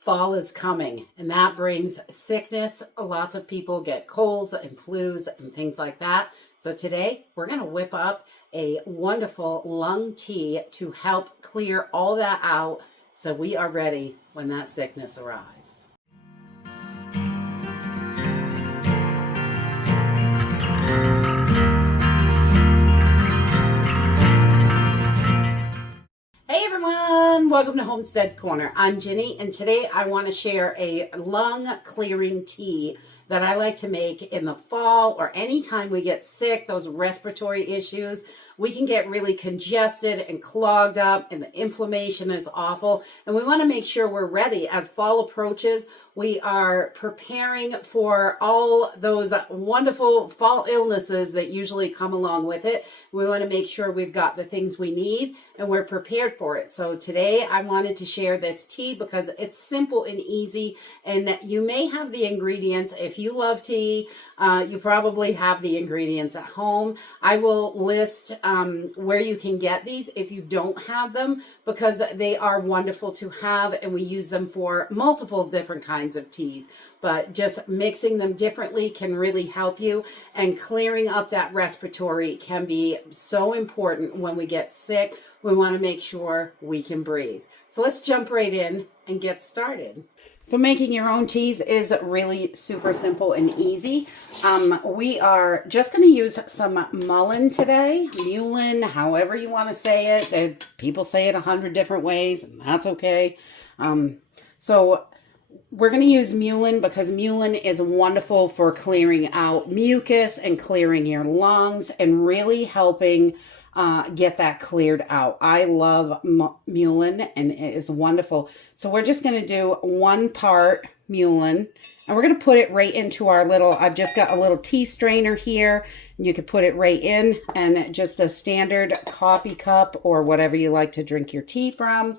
Fall is coming, and that brings sickness. Lots of people get colds and flus and things like that. So today we're going to whip up a wonderful lung tea to help clear all that out so we are ready when that sickness arrives. Hey everyone, welcome to Homestead Corner. I'm Ginny, and today I want to share a lung clearing tea that I like to make in the fall or anytime we get sick, those respiratory issues. We can get really congested and clogged up, and the inflammation is awful. And we want to make sure we're ready as fall approaches. We are preparing for all those wonderful fall illnesses that usually come along with it. We want to make sure we've got the things we need and we're prepared for it. So today I wanted to share this tea because it's simple and easy, and you may have the ingredients. If you love tea, you probably have the ingredients at home. I will list where you can get these if you don't have them, because they are wonderful to have and we use them for multiple different kinds of teas. But just mixing them differently can really help you, and clearing up that respiratory can be so important when we get sick. We want to make sure we can breathe. So let's jump right in and get started. So making your own teas is really super simple and easy. We are just going to use some mullein today. Mullein, however you want to say it. People say it 100 different ways, and that's okay. So we're going to use mullein because mullein is wonderful for clearing out mucus and clearing your lungs and really helping get that cleared out. I love mullein, and it is wonderful. So we're just going to do 1 part mullein, and we're going to put it right into our little, I've just got a little tea strainer here, and you could put it right in, and just a standard coffee cup or whatever you like to drink your tea from.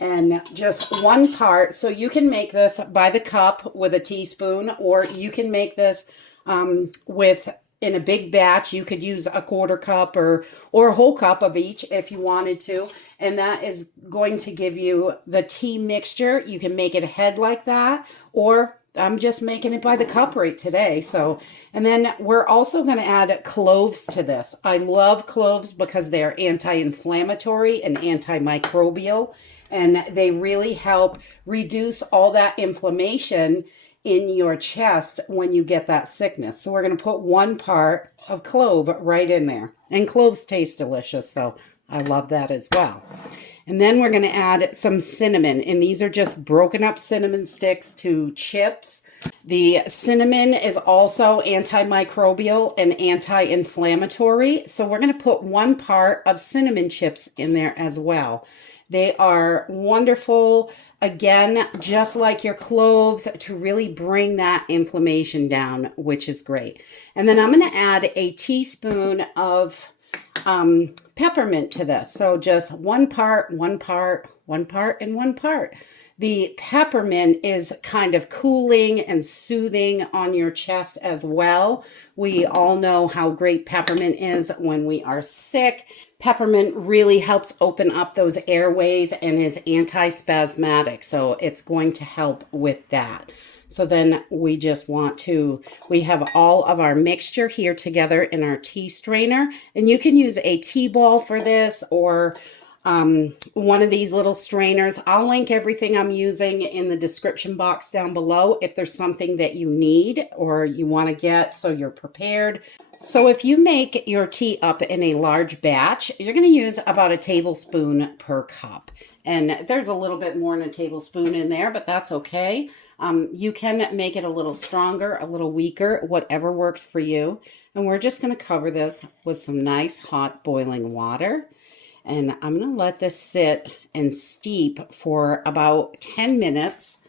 And just 1 part. So you can make this by the cup with a teaspoon, or you can make this in a big batch. You could use a 1/4 cup or a whole cup of each if you wanted to. And that is going to give you the tea mixture. You can make it ahead like that, or I'm just making it by the cup right today. So, and then we're also going to add cloves to this. I love cloves because they're anti-inflammatory and antimicrobial, and they really help reduce all that inflammation in your chest when you get that sickness. So we're going to put 1 part of clove right in there. And cloves taste delicious, so I love that as well. And then we're going to add some cinnamon, and these are just broken up cinnamon sticks to chips. The cinnamon is also antimicrobial and anti-inflammatory, so we're going to put 1 part of cinnamon chips in there as well. They are wonderful, again, just like your cloves, to really bring that inflammation down, which is great. And then I'm going to add a teaspoon of peppermint to this. So just 1 part, 1 part, 1 part, and 1 part. The peppermint is kind of cooling and soothing on your chest as well. We all know how great peppermint is when we are sick. Peppermint really helps open up those airways and is anti-spasmodic, so it's going to help with that. So then we have all of our mixture here together in our tea strainer, and you can use a tea ball for this, or one of these little strainers. I'll link everything I'm using in the description box down below if there's something that you need or you want to get so you're prepared. So if you make your tea up in a large batch, you're going to use about 1 tablespoon per cup. And there's a little bit more than 1 tablespoon in there, but that's okay. You can make it a little stronger, a little weaker, whatever works for you. And we're just going to cover this with some nice hot boiling water. And I'm going to let this sit and steep for about 10 minutes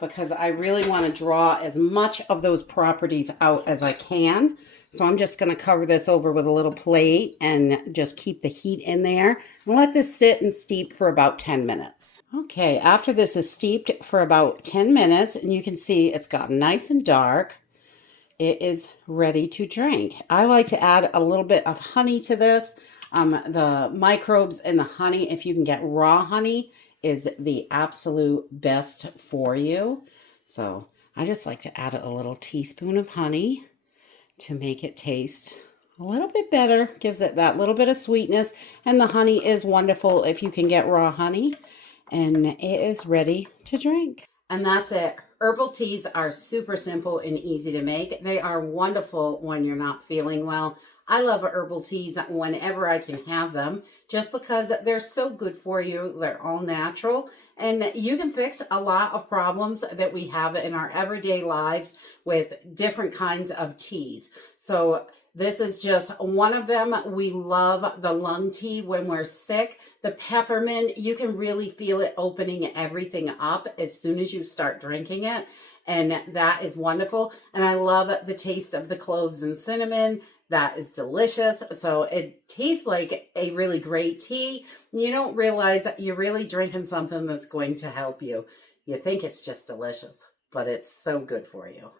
because I really want to draw as much of those properties out as I can. So I'm just going to cover this over with a little plate and just keep the heat in there and let this sit and steep for about 10 minutes. Okay, after this is steeped for about 10 minutes, and you can see it's gotten nice and dark, it is ready to drink. I like to add a little bit of honey to this. The microbes in the honey, if you can get raw honey, is the absolute best for you. So I just like to add a little teaspoon of honey to make it taste a little bit better. Gives it that little bit of sweetness. And the honey is wonderful if you can get raw honey. And it is ready to drink. And that's it. Herbal teas are super simple and easy to make. They are wonderful when you're not feeling well. I love herbal teas whenever I can have them, just because they're so good for you. They're all natural, and you can fix a lot of problems that we have in our everyday lives with different kinds of teas. So this is just one of them. We love the lung tea when we're sick. The peppermint, you can really feel it opening everything up as soon as you start drinking it. And that is wonderful. And I love the taste of the cloves and cinnamon. That is delicious. So it tastes like a really great tea. You don't realize you're really drinking something that's going to help you. You think it's just delicious, but it's so good for you.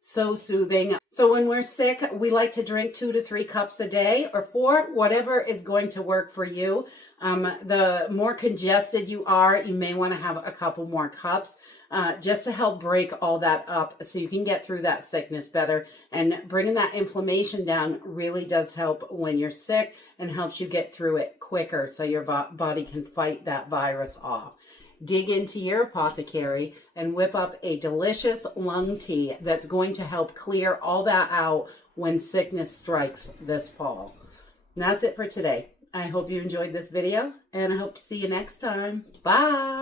So soothing. So when we're sick, we like to drink 2 to 3 cups a day, or 4, whatever is going to work for you. The more congested you are, you may want to have a couple more cups just to help break all that up so you can get through that sickness better. And bringing that inflammation down really does help when you're sick and helps you get through it quicker so your body can fight that virus off. Dig into your apothecary and whip up a delicious lung tea that's going to help clear all that out when sickness strikes this fall. And that's it for today. I hope you enjoyed this video, and I hope to see you next time. Bye!